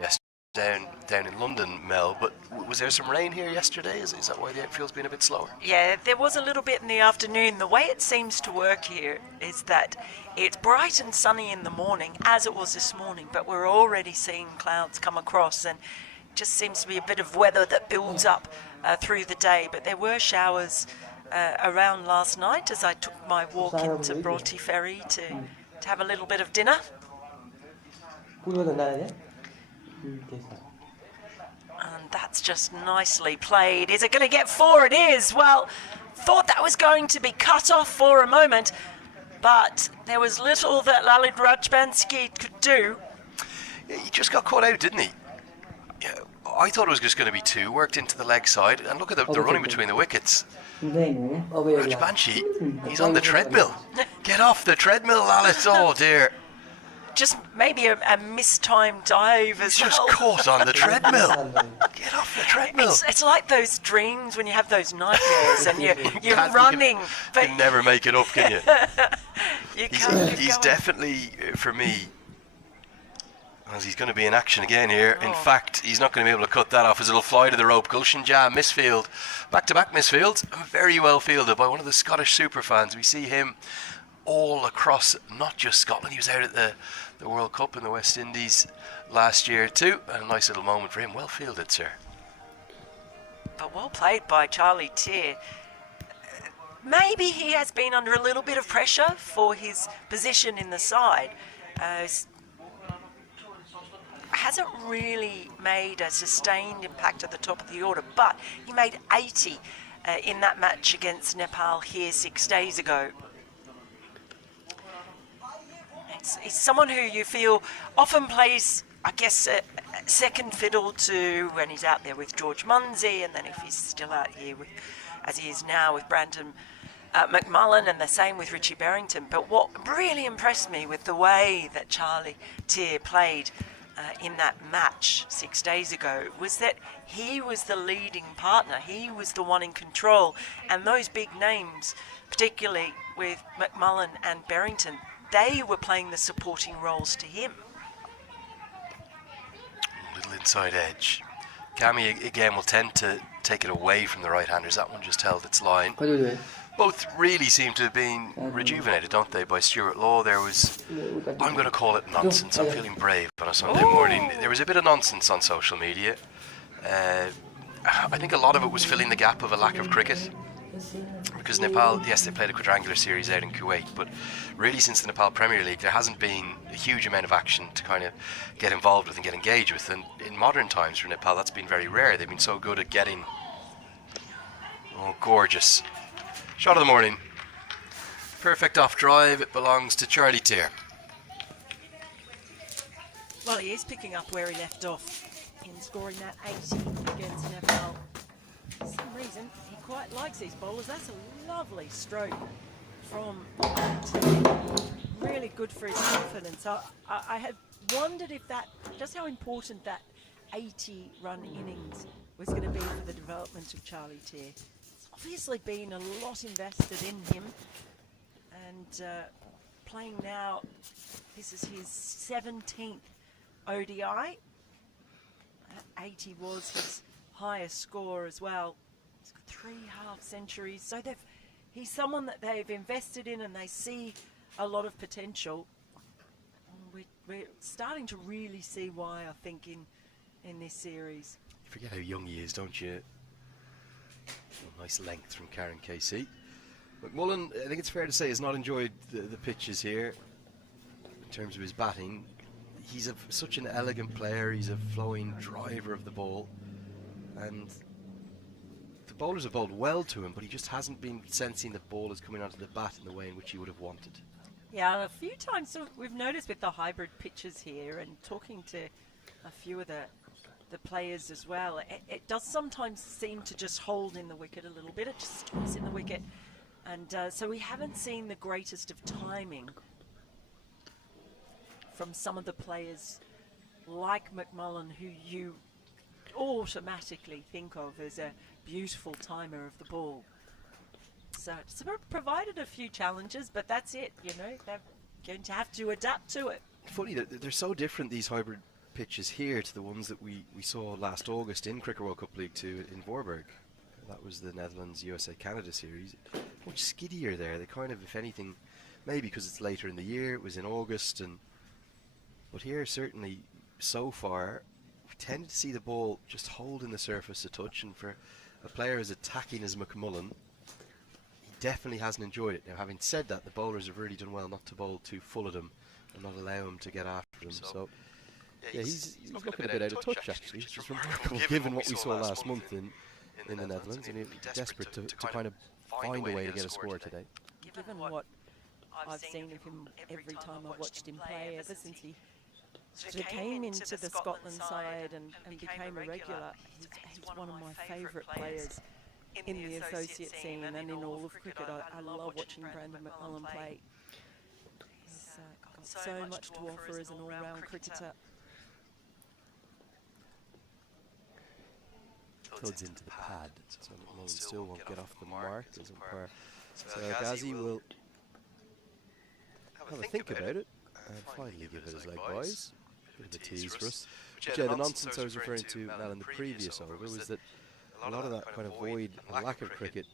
yesterday down in London, Mel. But was there some rain here yesterday? Is that why the outfield's been a bit slower? Yeah, there was a little bit in the afternoon. The way it seems to work here is that it's bright and sunny in the morning, as it was this morning, but we're already seeing clouds come across, and just seems to be a bit of weather that builds up through the day. But there were showers around last night as I took my walk into Broughty Ferry to have a little bit of dinner. And that's just nicely played. Is it going to get 4? It is. Well, thought that was going to be cut off for a moment, but there was little that Lalit Rajbanski could do. Yeah, he just got caught out, didn't he? Yeah, I thought it was just going to be 2, worked into the leg side, and look at the running between the wickets. Rajbanshi, he's on the treadmill. Get off the treadmill, Lalit. Oh dear. Just maybe a mistimed dive as well. He's just caught on the treadmill. Get off the treadmill. It's like those dreams when you have those nightmares and you're running. You can never make it up, can you? He's definitely, for me, as he's going to be in action again here. In fact, he's not going to be able to cut that off as it'll fly to the rope. Gulshan Jah, misfield. Back-to-back misfields. Very well fielded by one of the Scottish superfans. We see him all across, not just Scotland. He was out at the World Cup in the West Indies last year too. And a nice little moment for him. Well fielded, sir. But well played by Charlie Tier. Maybe he has been under a little bit of pressure for his position in the side. Hasn't really made a sustained impact at the top of the order, but he made 80 in that match against Nepal here 6 days ago. He's someone who you feel often plays, I guess, second fiddle to when he's out there with George Munsey, and then if he's still out here with, as he is now, with Brandon McMullen, and the same with Richie Berrington. But what really impressed me with the way that Charlie Tier played in that match 6 days ago was that he was the leading partner. He was the one in control, and those big names, particularly with McMullen and Berrington, they were playing the supporting roles to him. Little inside edge. Cammy again will tend to take it away from the right-handers. That one just held its line. Both really seem to have been rejuvenated, don't they, by Stuart Law. There was, I'm going to call it nonsense. I'm feeling brave on a Sunday morning. There was a bit of nonsense on social media. I think a lot of it was filling the gap of a lack of cricket. Because Nepal, yes, they played a quadrangular series out in Kuwait, but really since the Nepal Premier League there hasn't been a huge amount of action to kind of get involved with and get engaged with, and in modern times for Nepal that's been very rare. They've been so good at getting, gorgeous. Shot of the morning. Perfect off drive, it belongs to Charlie Tier. Well, he is picking up where he left off in scoring that 80 against Nepal. For some reason, he quite likes these bowlers. That's a lovely stroke from really good for his confidence. I had wondered if just how important that 80-run innings was going to be for the development of Charlie Tier. It's obviously been a lot invested in him, and playing now, this is his 17th ODI. 80 was his highest score as well. He's got 3 half centuries, so he's someone that they've invested in and they see a lot of potential. We're starting to really see why, I think, in this series. You forget how young he is, don't you? A nice length from Karen KC. McMullen, I think it's fair to say, has not enjoyed the pitches here in terms of his batting. He's such an elegant player. He's a flowing driver of the ball, and the bowlers have bowled well to him, but he just hasn't been sensing the ball is coming onto the bat in the way in which he would have wanted. Yeah, a few times we've noticed with the hybrid pitches here, and talking to a few of the players as well, it does sometimes seem to just hold in the wicket a little bit. It just stops in the wicket, and so we haven't seen the greatest of timing from some of the players like McMullen, who you automatically think of as a beautiful timer of the ball. So it's provided a few challenges, but that's it, they're going to have to adapt to it. Funny that they're so different, these hybrid pitches here to the ones that we saw last August in Cricket World Cup League 2 in Voorburg. That was the Netherlands USA Canada series. Much skiddier there. They kind of, if anything, maybe because it's later in the year, it was in August, but here certainly so far we tended to see the ball just holding the surface a touch, and for a player as attacking as McMullen, he definitely hasn't enjoyed it. Now, having said that, the bowlers have really done well not to bowl too full of them and not allow him to get after them. So yeah, he's looking a bit out of touch actually, which is remarkable given what we saw last month in the Netherlands, and he'd be desperate to kind of find a way to get a score today. Given what I've seen of him every time I've watched him play, ever since he sort of came into the Scotland side and became a regular, he's one of my favourite players in the associate scene and in all of cricket. I love watching Brandon McMullen play. He's got so much to offer as an all-round cricketer. Thuds into the pad, so McMullen still won't get off the mark as umpire. So Ghazi will have a think about it and finally give it his leg, boys. Bit of a tease for us. But yeah, the nonsense I was referring to, Mel, in the previous over was that a lot of that kind of void and lack of cricket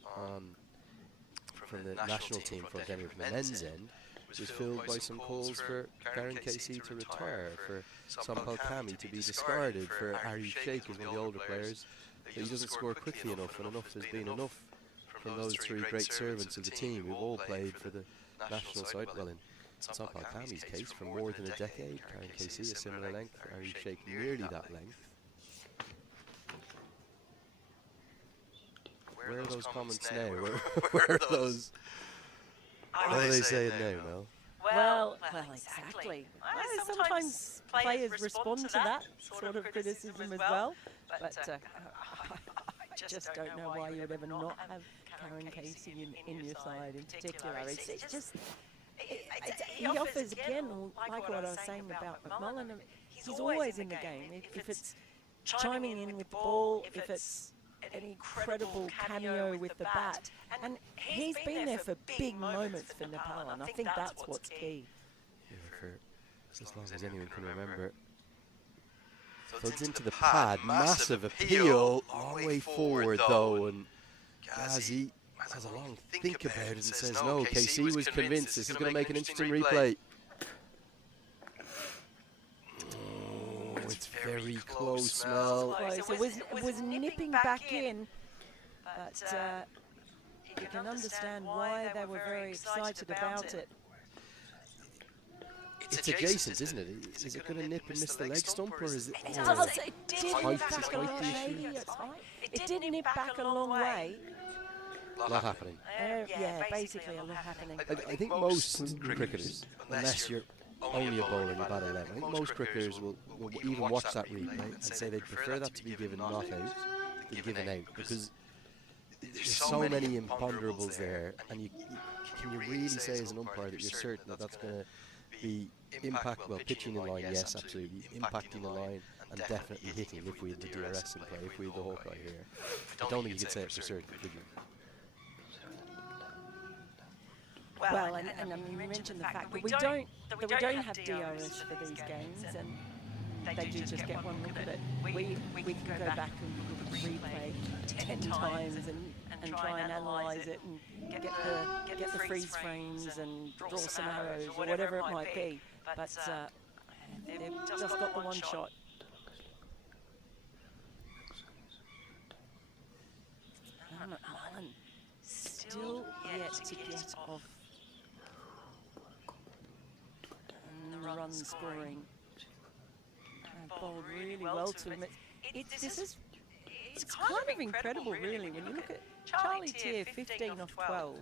from the national team front end, from the men's end, was filled by some calls for Karen Casey to retire, for Sampal Kami to be discarded, for Ari Sheikh as one of the older players. But he doesn't score quickly enough, and enough has been enough from those three great servants of the team who've all played for the national side. Well, in Sampal Kami's case, for more than a decade. Karen Casey, a similar length. Ari Sheikh, nearly that length. Where are those comments now? Where are those? What are they saying now, Mel? Well, exactly. Sometimes players respond to that sort of criticism as well, but I just don't know why you would ever not have Karen Casey in your side in particular. It's just, he offers, again, like what I was saying about McMullen, he's always in the game. If it's chiming in with the ball, if it's an incredible cameo with the bat, and he's been there for big moments for Nepal, and I think that's what's key. Yeah, for as long as anyone can remember. Thuds into the pad, massive appeal, long way forward though, and Ghazi has a long think about it and says no. KC was convinced this is going to make an interesting replay. Oh, it's very close, Mel. It was nipping back in, but you can understand why they were very excited about it. It's adjacent, isn't it? Is it going to nip and miss the leg stump, or is it? It does. It did nip back a long way. It did nip back a long way. A lot happening. Yeah, basically a lot happening. I think most cricketers, unless you're only a bowler and you bat 11, I think most cricketers will even watch that replay and say they'd prefer that to be given not out than given out, because there's so many imponderables there, and can you really say as an umpire that you're certain that that's going to be pitching in line, yes, absolutely, impacting the line and definitely hitting if we had the DRS in play, if we had the Hawkeye here. I don't think you could say it for certain, could you? Well, and I mean, you mentioned the fact that we don't have DRS for these games, and they do just get one look at it. We can go back and replay 10 times and try and analyse it and get the freeze frames and draw some arrows or whatever it might be. But they've just got the one shot. McMullen still yet to get off the run scoring. Bowled really well to him. It's kind of incredible, really, when you look at Charlie Tier, 15 off 12,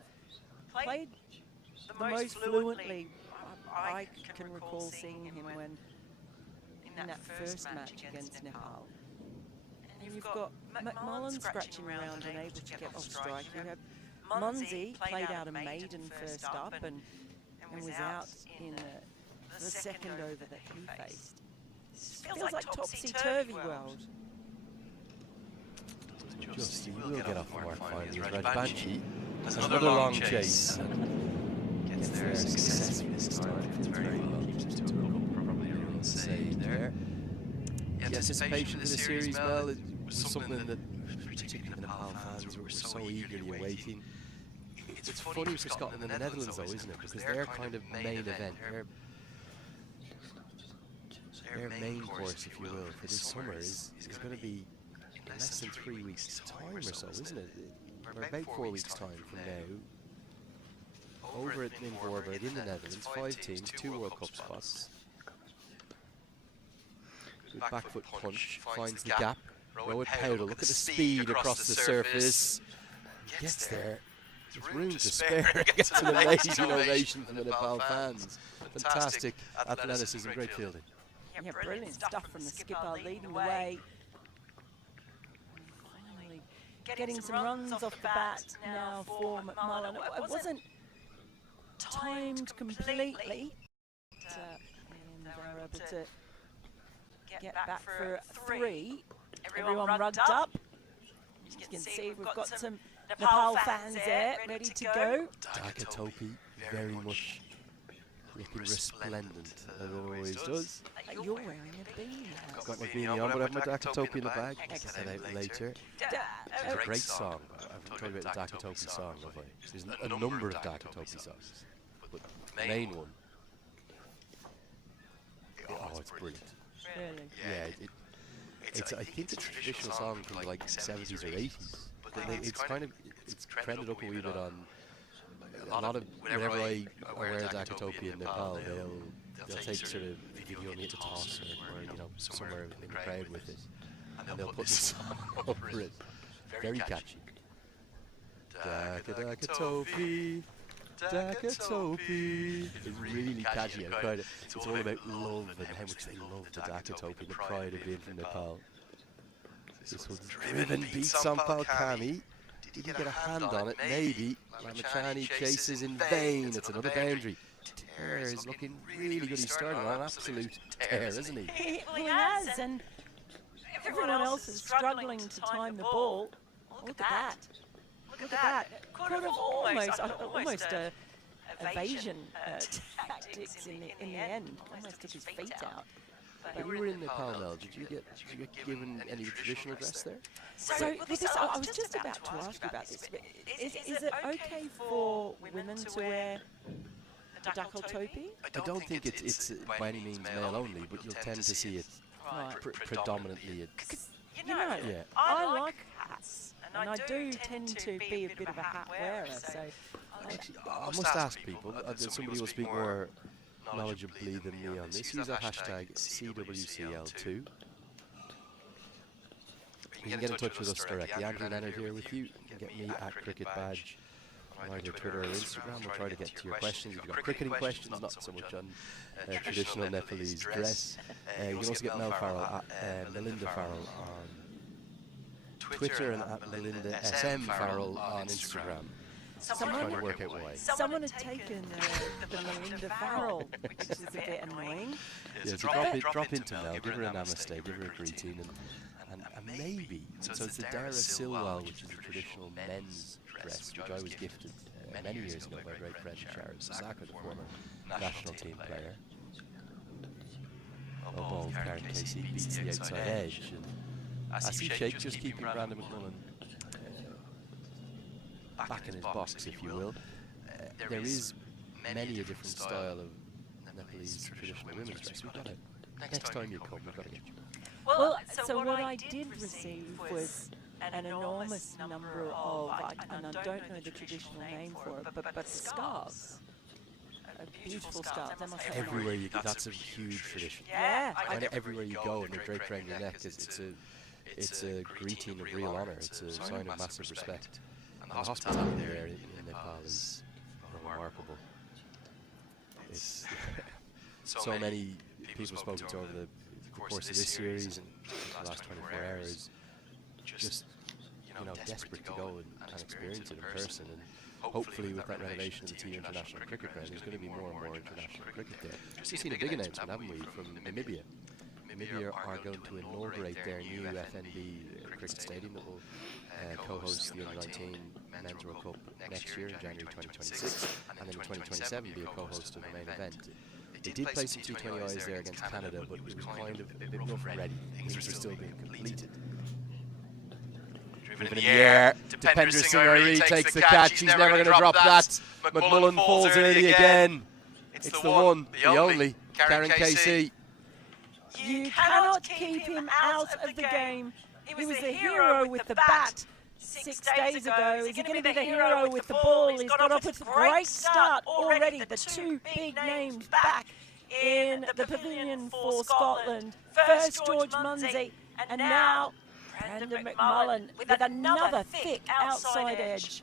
played the most fluently I can recall seeing him when in that first match against Nepal. And you've got McMullen scratching around and able to get off strike. You have Munzi played out a maiden first up and was out in the second over that he faced. Feels like topsy-turvy world. Just, he will get off the mark finally. Red Banshee has another long chase. Gets there successfully this time. It's very well. Keeps it to a couple, probably a run save there. anticipation for the series, Mel, it was something that particularly the Nepal fans were so eagerly awaiting. It's funny for Scotland and the Netherlands, though, isn't it? Because their kind of main event, their main course, if you will, for this summer is going to be in less than 3 weeks' time or so, isn't it? Or about 4 weeks' time from now. Over at Nimborberg in the Netherlands, 5 teams, 2 World Cup spots. Good back foot punch, finds the gap. Rowan Powell, look at the speed across the surface. Gets there. There's room to spare. Gets an amazing ovation from the Nepal fans. Fantastic athleticism, great fielding. Yeah, brilliant stuff from the skipper leading the way. Finally getting some runs off the bat now for McMullen. It wasn't timed completely. And they're able to get back for 3. Everyone rugged up. As you can see, we've got some Nepal fans there ready to go. Dakatopi, very much looking resplendent, as it always does. You're wearing a beanie. I've got my beanie on, but I have my Dakatopi in the bag. I'll get that out later. It's a great song. I've told you about the Dakatopi song, have I? There's a number of Dakatopi songs, but the main one. Oh, it's brilliant. Really? Yeah, it's I think it's a traditional song from like 70s or 80s. But it's kind of it's trended up a wee bit on a lot of whenever I wear a Dakatopi in Nepal, they'll take sort of video me to toss or you know somewhere in the crowd with it, and they'll put this song over it. Very catchy. Dakatopi. Dakatopi. It's really catchy and quite. It's all about love and how much they love the Dakatopi, the pride of being from Nepal. This one's driven, beats on Palkami. Did he get a hand on it? Maybe. Ramachani chases in vain. It's another boundary. Tear is looking really good. He's starting on an absolute tear, isn't he? He has, and everyone else is struggling to time the ball. Look at that. Look at that. Could have almost a evasion tactics in the end. Almost took his feet out. But you were in Nepal, Mel. Did you get given any traditional dress there? So I was just about to ask you about this. But is it okay for women to wear the Dakatopi? I don't think it's by any means male only, but you'll tend to see it predominantly. You know, I like hats, and I do tend to be a bit of a hat wearer. So actually, I must ask people. Somebody will speak more knowledgeably than me on this. Use our hashtag CWCL2. You can get in touch with us directly. Andrew and Leonard here with you. You can get me at Cricket Badge on either Twitter or Instagram. We'll try to get to your questions. If you've got cricketing questions, not so much on traditional Nepalese dress. You can also get Mel Farrell at Melinda Farrell on Twitter and at Melinda SM Farrell on Instagram. Trying to work out why. Someone has taken the Melinda Farrell, which is a bit annoying. Yeah, so drop into Mel, give her a namaste, give her a greeting, and maybe, so it's the Dara Silwal, which is a traditional men's dress, which I was gifted many years ago by a great friend, Sharon Sasaka, the former national team player. Ball Karen Casey beats the outside edge, and Asi Sheikh just keeping Brandon McMullen back in his box, if you will. There is many a different style of Nepalese traditional women's dress. We've got to, next time you come, we've got to get you. Well, so what I did receive was an enormous number of, and I don't know the traditional name for it, but scarves. Beautiful scarves. They must have everywhere you go, that's a huge tradition. Yeah. Everywhere you go and they're draped around your neck, it's a greeting of real honour. It's a sign of massive respect. And the hospitality there in Nepal is remarkable. It's so many people spoken to over the course of this series and the last 24 hours, just desperate to go and experience it in person. And hopefully, with that renovation of the T International Cricket Ground, there's going to be more and more international cricket there. We've seen a big announcement, haven't we, from Namibia? Namibia are going to inaugurate their new FNB cricket stadium that will co-host the Under-19 Men's World Cup next year in January 2026, and then in 2027 be a co-host of the main event. They did play some 220Is there against Canada, but it was kind of a bit rough and ready. Things were still being completed. Driven in the air. Depender Singh takes the catch. He's never going to drop that. McMullen falls early again. It's the one, the only, Karen Casey. You cannot keep him out of the game. He was the hero with the bat 6 days ago. Is he going to be the hero with the ball? He's got off with a great start already. The two big names back in the pavilion for Scotland. First George Munsey, and now Brendan McMullen with another thick outside edge.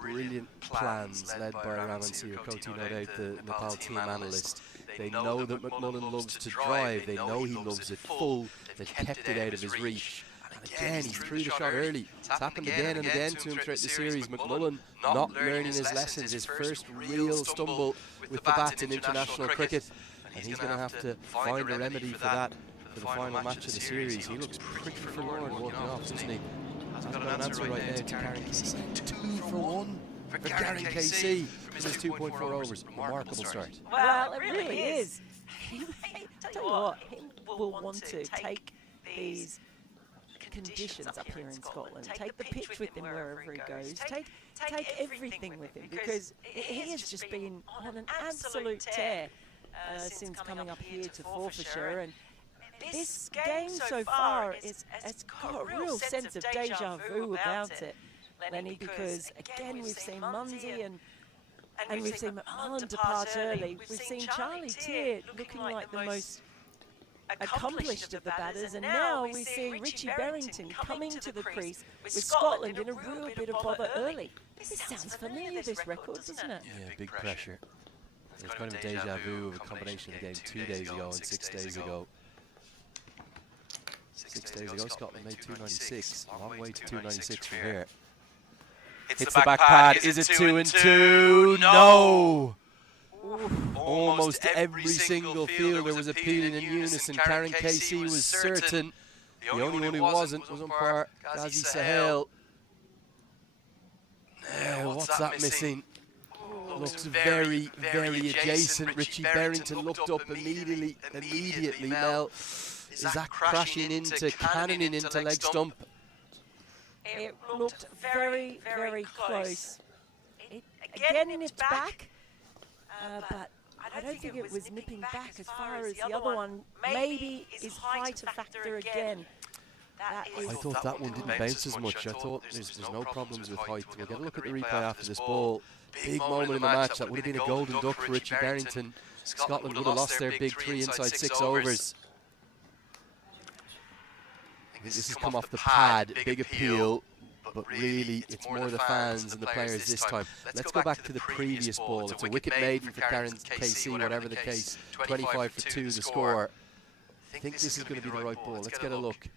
Brilliant plans led by Raman Sirakoti, no doubt the Nepal team analyst. They know that McMullen loves to drive, they know he loves it full, they've kept it out of his reach. And again, he threw the shot early. It's happened again and again to him throughout the series. McMullen not learning his lessons, his first real stumble with the bat in international cricket. And he's going to have to find a remedy for that for the final match of the series. He looks pretty forlorn walking off, doesn't he? He's got an answer right now to Karen Casey. 2 for 1 for Karen Casey from his 2.4 overs. Remarkable start. Well, it really is. Tell you what, he will want to take these conditions up here in Scotland, take the pitch with him wherever he goes, take everything with him, because he has just been on an absolute tear since coming up here to Forfeiture. And this game so far it's got a real sense of deja vu about it, Lenny, because again we've seen Munsey and we've seen McMullen depart early. We've seen Charlie Tier looking like the most accomplished of the batters, and now we see Richie Berrington coming to the crease with Scotland in a real bit of bother early. This sounds familiar, this record, doesn't it? Yeah, big pressure. It's kind of a deja vu of a combination of the game 2 days ago and 6 days ago. 6 days ago, Scotland made 296. A long way to 296 from here. Hits the back pad. Is it 2 and 2? No! Almost every single fielder was appealing in unison. Karen Casey was certain. The only one who wasn't was umpire Ghazi Sahel. What's that missing? Looks very, very adjacent. Richie Berrington looked up immediately. Mel. Is that crashing into, cannoning into leg stump? It looked very, very close. Again in its back, but I don't think it was nipping back as far as the other one. Maybe is height a factor again. I thought that one didn't bounce as much. I thought there's no problems with height. We'll get a look at the replay after this ball. Big moment in the match. That would have been a golden duck for Richie Berrington. Scotland would have lost their big 3 inside 6 overs. This has come off the pad, big appeal, but really it's more the fans and the players this time. Let's go back to the previous ball. It's a wicket maiden for Karen Casey, whatever the case. 25 for 2 the score. I think this is going to be the right ball. Let's get a look.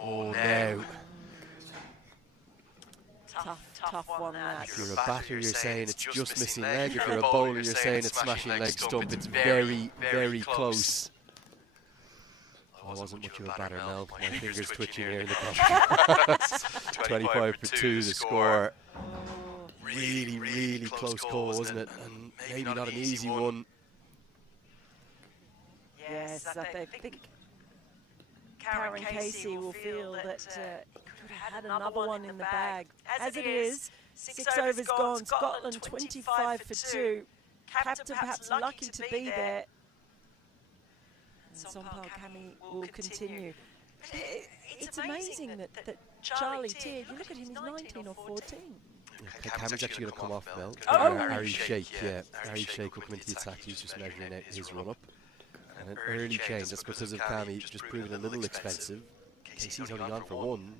Oh no. Tough one, that. If you're a batter, you're saying it's just missing leg. If you're a bowler, you're saying it's smashing leg stump. It's very, very close. I wasn't much of a batter, Mel. My fingers twitching here in the corner. 25 for 2 the score. Really, really close call, wasn't it? And maybe not an easy one. Yes, I think Karen Casey will feel that he could have had another one in the bag. As it is, 6 overs gone, Scotland 25 for 2. Captain perhaps lucky to be there. And Sompal Kami will continue. It's amazing that Charlie Tier, you look at him, he's 19 or 14. Yeah, Kami's actually going to come off, Mel. Harry Sheikh, Harry Sheikh will come into the attack. He's just measuring out his run-up. And an early change, that's because of Kami just proving a little expensive. Casey's only gone for 1.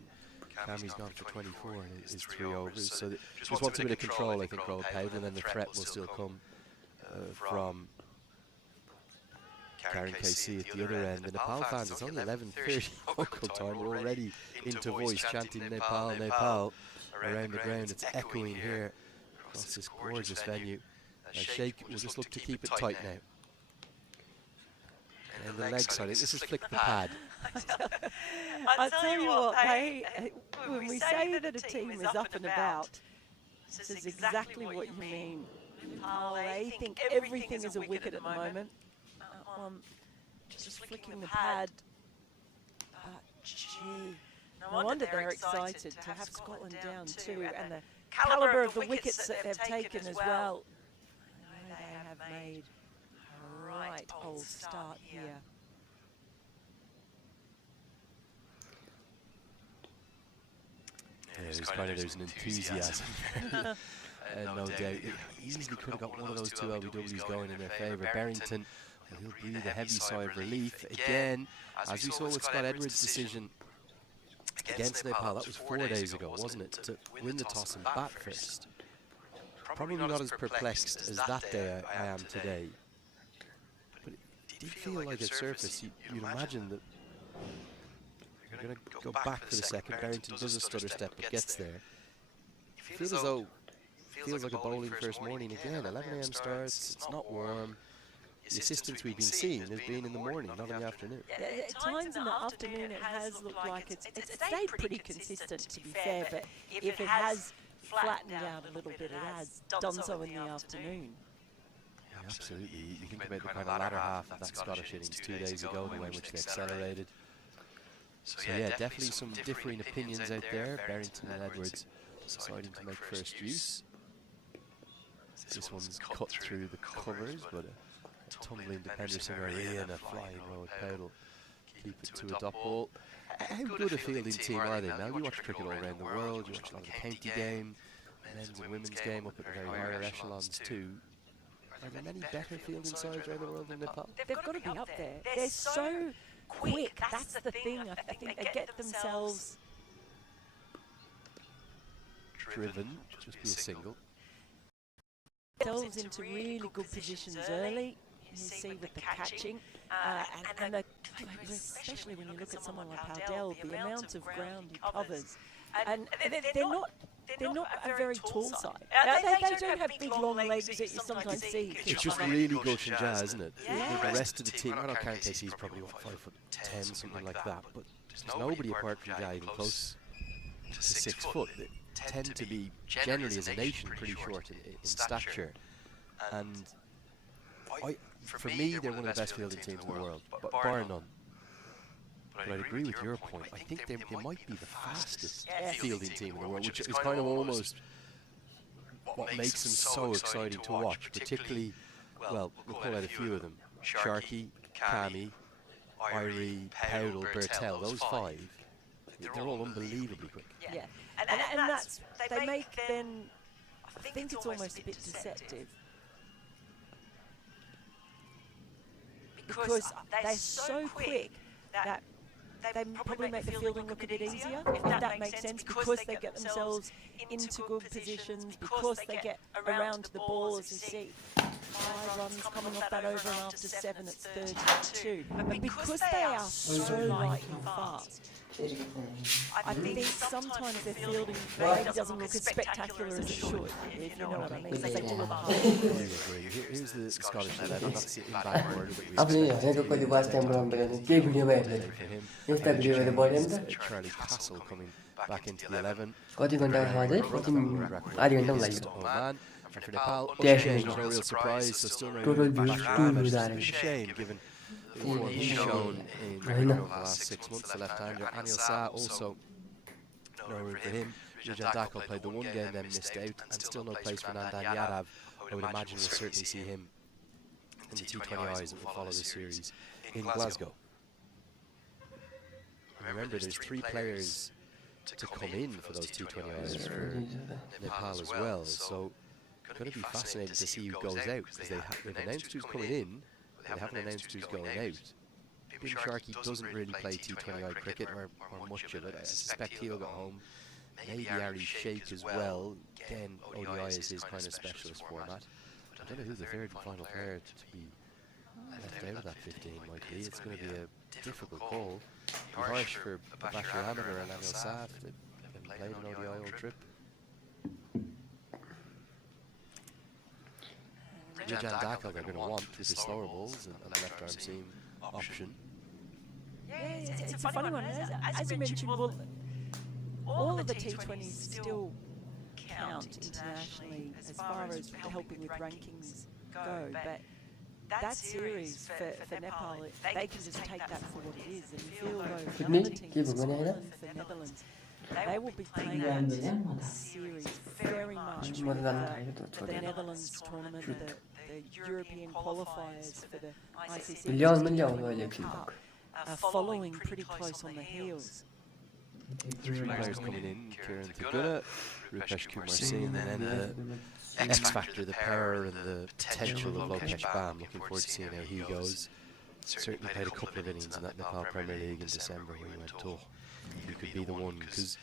Kami's gone for 24 in his 3 overs. So just wants a bit of control, I think, Roll Powell, and then the threat will still come from Karen Casey at the other end. The Nepal fans, it's only 11:30 local time. We're already into voice chanting Nepal, Nepal around the ground. It's echoing here across this gorgeous venue. Sheikh will just look to keep it tight now. And the leg side, this is flick the pad. I'll tell you what, when we say that a team is up and about, this is exactly what you mean. They think everything is a wicket at the moment. on just flicking the pad. But gee, no wonder they're excited to have Scotland down too, and the calibre of the wickets that they've taken as well. I know they have made a right old start here. Yeah, there's an enthusiasm. No doubt. It easily could have got one of those two LBWs going in their favour. Barrington, he'll breathe a heavy sigh of relief. Again, as we saw with Scott Edwards' decision against Nepal, that was 4 days ago, wasn't it? To win the toss and bat first. Probably not as perplexed as that day I am today. But it did feel like at surface, you'd imagine that you're going to go back for the second. Barrington does a stutter step but gets there. It feels as though feels like a bowling first morning again. 11 AM starts, it's not warm. The assistance we've been seeing has been in the morning, not in the afternoon. At times in the afternoon it has looked like it's stayed pretty consistent, to be fair, but if it has flattened out a little bit, it has done so in the afternoon. Yeah, absolutely. You think about the kind of latter half of that Scottish innings 2 days ago, the way in which they accelerated. So yeah, definitely some differing opinions out there. Barrington and Edwards deciding to make first use. This one's cut through the covers, but a tumbling to Henderson Marie and a flying Rowan Powell keep it to a dot ball. How good a fielding team are they now? You watch cricket all around the world, you watch a lot of the county game, men's and women's game up at the very higher echelons too. Are there many better fielding sides around the world than Nepal? They've got to be up there. They're so quick, that's the thing. I think they get themselves driven, just be a single. Themselves into really good positions early. You see with the catching, and especially when you look at someone like Powdell, the amount of ground he covers, and they're not a very tall side. They don't have big long legs that you sometimes see. It's just really Gulch and Jazz, isn't it? The rest of the team, I don't count KC's probably what, 5'10", something like that, but there's nobody apart from Jai even close to 6 foot. They tend to be generally as a nation pretty short in stature, and for me they're one of the best fielding teams in the world, bar none. But I'd agree with your point. I think they might be the fastest fielding team in the world, which is kind of almost what makes them so exciting to watch, particularly, well, we'll call out a few of them. Sharkey, Cammy, Irie, Powell, Bertel, those five, they're all unbelievably quick. Yeah, and that's, they make then, I think it's almost a bit deceptive. Because they're so quick that they probably make the fielding look a bit easier, if that makes sense, because they get themselves into good positions, because they get around to the ball, as you see. 5 runs coming off that over, and after 7 it's 32. But because they are so lightning fast, I think sometimes their fielding maybe doesn't look as spectacular as it should, if you know what I mean. They do look hard. Here's the Scottish 11, that's in back order that we Charlie Castle coming back into the 11. For Nepal, there's no real surprise, so still no damage. It's a shame given what he's shown in the last 6 months, the left-hander. Anil Sa also, no room for him. Vijan Dakal played the one game, then missed out, and still no place for Nandan Yadav. I would imagine we'll certainly see him in the T20Is that will follow this series in Glasgow. Remember, there's 3 players to come in for those T20Is for Nepal as well, so it's going to be fascinating to see who goes out, because they've announced who's coming in, they haven't announced who's going out. Bin Sharkey doesn't really play T20I cricket or much of it. I suspect he'll go home. Maybe Ari Sheikh as well. Again, ODI is his kind of specialist format. I don't know who the third and final player to be left out of that 15 might be. It's going to be a difficult call. It'd be harsh for Bashir Ahmed or Anil Sa if they've played an ODI all trip. Vijan Dakal they're going to want with his slower balls and the left arm seam option. Yeah, it's a funny one. As you mentioned, well, all of the T20s still count internationally as far as helping with rankings go, but that series for Nepal, they can just take that for what it is. And you feel those Good other mate. teams, Give him an Scotland, for Netherlands, they will be playing that series very much with the Netherlands tournament, the European qualifiers for the ICC Women's Cup, following pretty close on the heels. 3 players coming in, Kieran Thaguna, Rupesh Kumar Singh, and then the X Factor, the power and the potential of Lokesh Bam. Looking forward to seeing how he goes. Certainly played a couple of innings in that Nepal Premier League in December where he went, oh, he could be the one. Because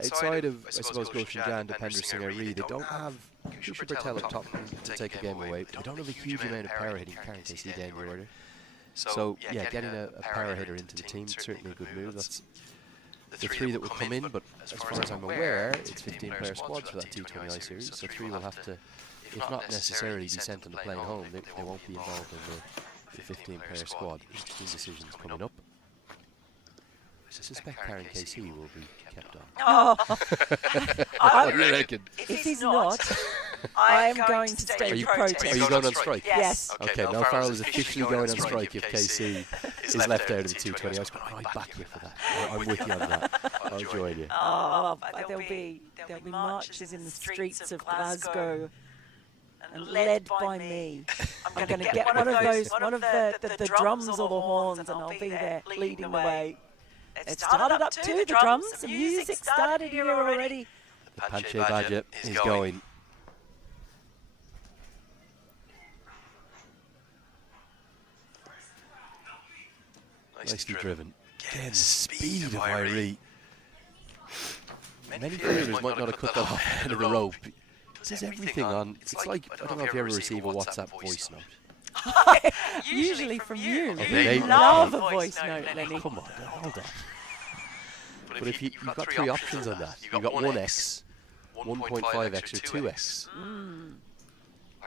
outside of, I suppose, Goshen Jan, Depender Singh Reid, they don't have Kusha Patel up top to take a game away. They don't have a huge amount of power hitting. Karen KC down the order. So, yeah, getting a power hitter into the team, certainly a good move. That's the 3 that will come in, but as far as I'm aware, it's 15-player squads for that T20I series, so 3 will have to, if not necessarily be sent on the plane home, they won't be involved in the 15-player squad. Interesting decisions coming up. I suspect Karen KC will be kept on. Oh, What do you reckon? if he's not, I am going to stage protest. Are you going on strike? Yes. Okay, Mel Farrell is officially going on strike if KC is left out of the T20. I was going right back you for that. I'm with you on that. I'll join you. Oh, there'll be marches in the streets of Glasgow, and led by me. I'm going to get one of the drums or the horns, and I'll be there leading the way. It started up too, the drums, the music started here already. The Panche Badger is going. Nicely driven. Again, the speed of Irie. Many players might not have cut that off the end of the rope. It says everything on. It's like, I don't know if you ever receive a WhatsApp voice note. Usually from you. Okay, You love a voice note, Lenny. Come on, hold on. But if you've got 3 options on that. You've got 1x, 1.5x, or 2x.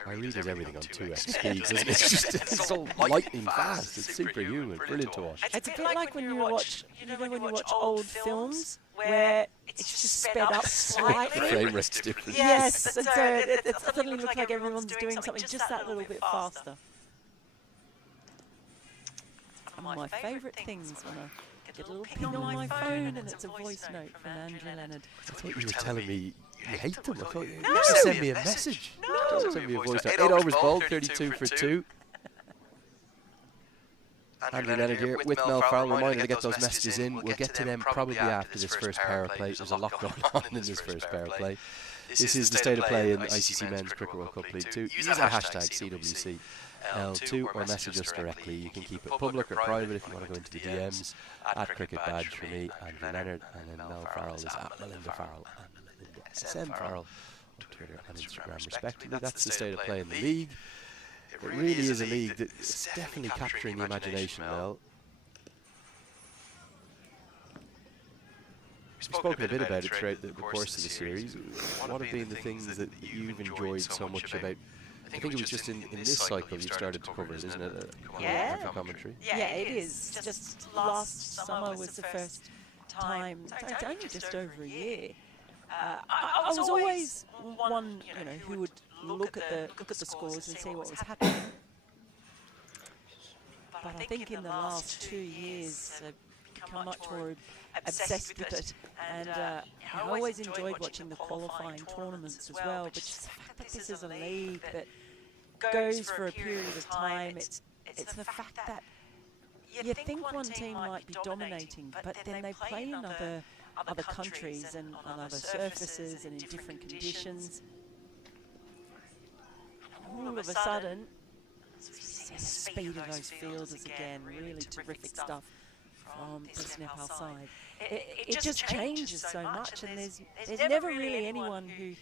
Irie does everything on 2x speeds, isn't it? It's so lightning fast. It's superhuman. Brilliant to watch. It's a bit like when you watch, when you watch old films where it's just sped up The slightly. frame rate's different. Yes, and so it suddenly looks like everyone's doing something just that little bit faster. One of my favourite things when I get a little ping on my phone and it's a voice note from Andrew Leonard. I thought you were telling me you hate them. I thought you just send me a message. Just send me a voice note. 8 overs bowled, 32 for 2. Andrew Leonard here with Mel Farrell, reminding to get those messages in. We'll get to them probably after this first power play. There's a lot going on in this first power play. This is the state of play in ICC Men's Cricket World Cup League 2. Use our hashtag CWCL2 or message us directly. You can keep it public or private if you want to go into the DMs. At Cricket Badge for me, Andrew Leonard, and then Mel Farrell is at Melinda Farrell and Melinda SM Farrell on Twitter and Instagram respectively. That's the state of play in the league. It really is a league that's definitely capturing the imagination, Mel. We've spoken a bit about it throughout the course of the series. What have been the things that you've enjoyed so much about? I think it was just in this cycle you started to cover it, isn't it? Yeah. Commentary. Yeah, it is. Just last summer was the first time. It's only just over a year. I was always one, who would look at the scores and see what was happening. But I think in the last 2 years, I've become much more obsessed with it, and I always enjoyed watching the qualifying tournaments as well. But just the fact that this is a league that goes for a period of time, it's the fact that you think one team might be dominating, but then they play in other countries and on other surfaces and in different conditions. And all of a sudden, the speed of those fielders again, really terrific stuff from this Nepal side. It just changes so much, and there's never really anyone who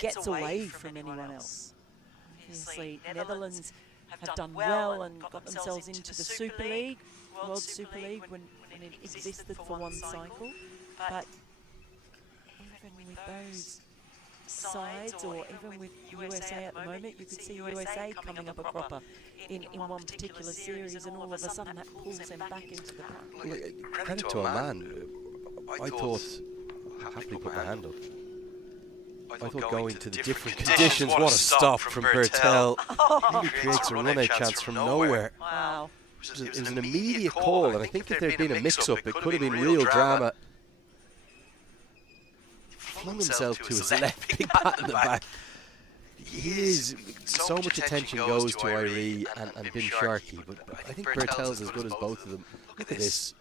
gets away from anyone else. Obviously, Netherlands have done well and got themselves into the Super League, World Super League, when it existed for one cycle. But even with those sides, or even with USA at the moment, you could see USA coming up a cropper in one particular series, and all of a sudden that pulls them back into the pack. Well, credit to a man. I thought, happily put my hand up. I thought going to the different conditions, what a stop from Bertel. He creates a run-out chance from nowhere. Wow. It was an immediate call, and I think if there'd been a mix-up, it could have been real drama. Flung himself to his left, big pat in the back. So much attention goes to Irie and Bin Sharkey, but I think Bertel's as good as both of them. Look at this.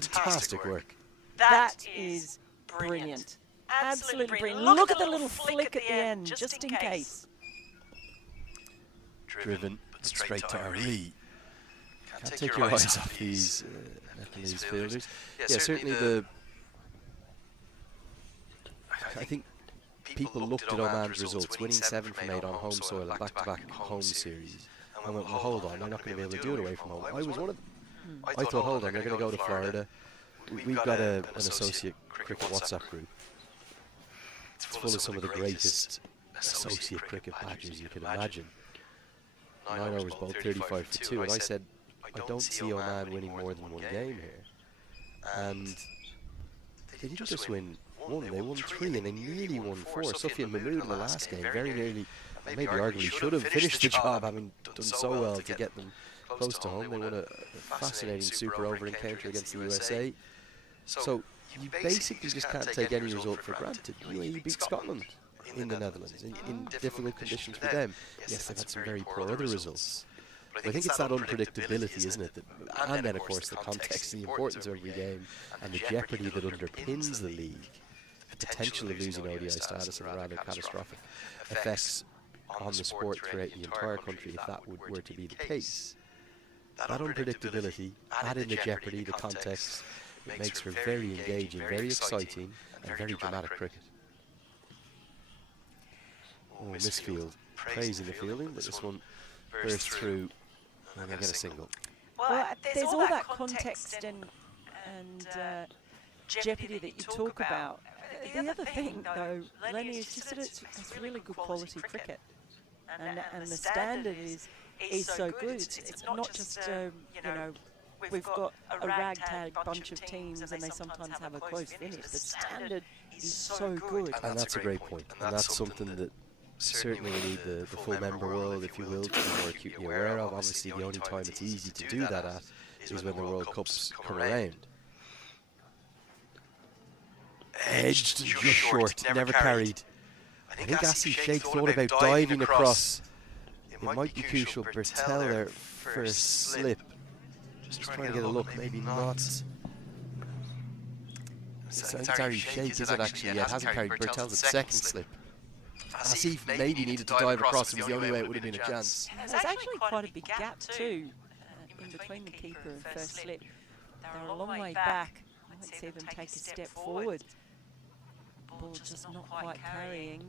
Fantastic work. That is brilliant. Absolutely brilliant. Look at the little flick at the end, just in case. Driven straight to Irie. Can't take your eyes off these Nepalese fielders. Yeah, certainly I think people looked at Oman's results, winning 7 from 8 on home soil, back-to-back home series, and went, well, hold on, they're not going to be able to do it away from home. I was one of them. I thought, hold on, they're going to go to Florida. We've got an associate cricket WhatsApp group. It's full of some of the greatest associate cricket badgers you could imagine. 9 overs bowled 35 for 2, and I said, I don't see Oman winning more than 1 game here. And they didn't just win 1, they won 3, and they nearly won 4. Sufyan Mahmood in the last game very nearly, maybe arguably should have finished the job, having done so well to get them close to home. They won a fascinating super over encounter against the USA. So you basically just can't take any result for granted. UAE beat Scotland in the Netherlands in difficult conditions for them. Yes, they've had some very poor other results. But I think it's that unpredictability, isn't it? And then, of course, the context, the importance of every game, and the jeopardy that underpins the league. The potential of losing ODI status and rather catastrophic effects on the sport throughout the entire country if that were to be the case. That unpredictability, add in the jeopardy, the context, it makes for very engaging, very exciting, and very dramatic cricket. Oh, Misfield praising the fielding, but this one bursts through and they get a single. Well, there's all that context and jeopardy that you talk about. The other thing, though, Lenny, is just that it's really good quality cricket, and the standard is so good. It's not just we've got a ragtag bunch of teams and they sometimes have a close finish. The standard is so good. And that's a great point. And that's something that certainly we need the full member world, if you will, to be more acutely aware of. Obviously, the only time it's easy to do that at is when the World Cups come around. Edged and just short, never carried. I think Assi Sheikh thought about diving across. It might be crucial. Bertel there for a slip. Just trying to get a look, maybe not. It's Assi Sheikh, is it actually? Yeah, it hasn't carried. Bertel's at second slip. Asif maybe needed to dive across, it was the only way it would have been a chance. There's actually quite a big gap too, in between the keeper and first slip. They're a long way back. I might see them take a step forward. Ball just not quite carrying.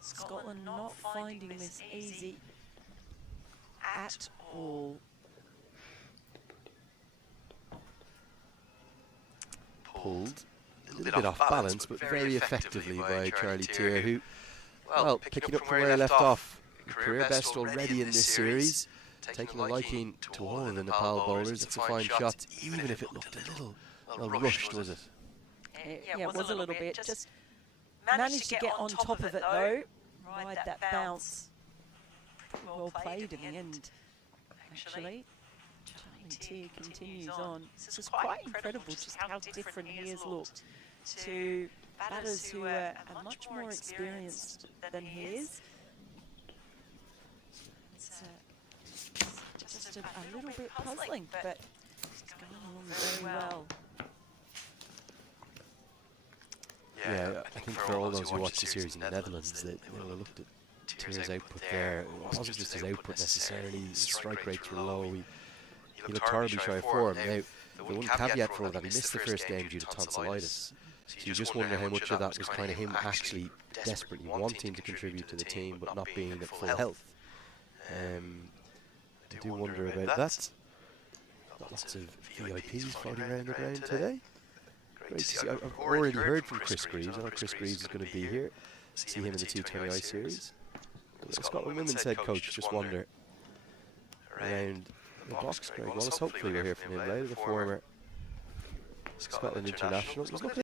Scotland not finding this easy at all. Pulled. A little bit off balance, but very effectively by Charlie Tier, who, well, picking up from where he left off, career best already in this series, taking a liking to all of the Nepal bowlers. It's a fine shot, even if it looked a little rushed, was it? Yeah, it was a little bit. Just managed to get on top of it though, ride that bounce. Well played in the end, actually. Tier continues on. This is quite incredible just how different he has looked to batters who are much more experienced than he is. It's just a little bit puzzling, but it's going along very well. Yeah, I think for all those who watched the series in the Netherlands, they looked at Tier's output there. It wasn't just his output necessarily, his strike rates were low. He looked horribly shy of form. Now, the one caveat for all that, he missed the first game due to tonsillitis. So you just wonder how much of that was kind of him actually desperately wanting to contribute to the team, but not being at full health. I do wonder about that. Lots of VIPs floating around the ground today. Great to see. I've already heard from Chris Greaves. I know Chris Greaves is going to be here. See him in the T20I series. The Scotland women's head coach, just wonder around the box. Greg Wallace, hopefully we'll hear from him later, the former Scotland international.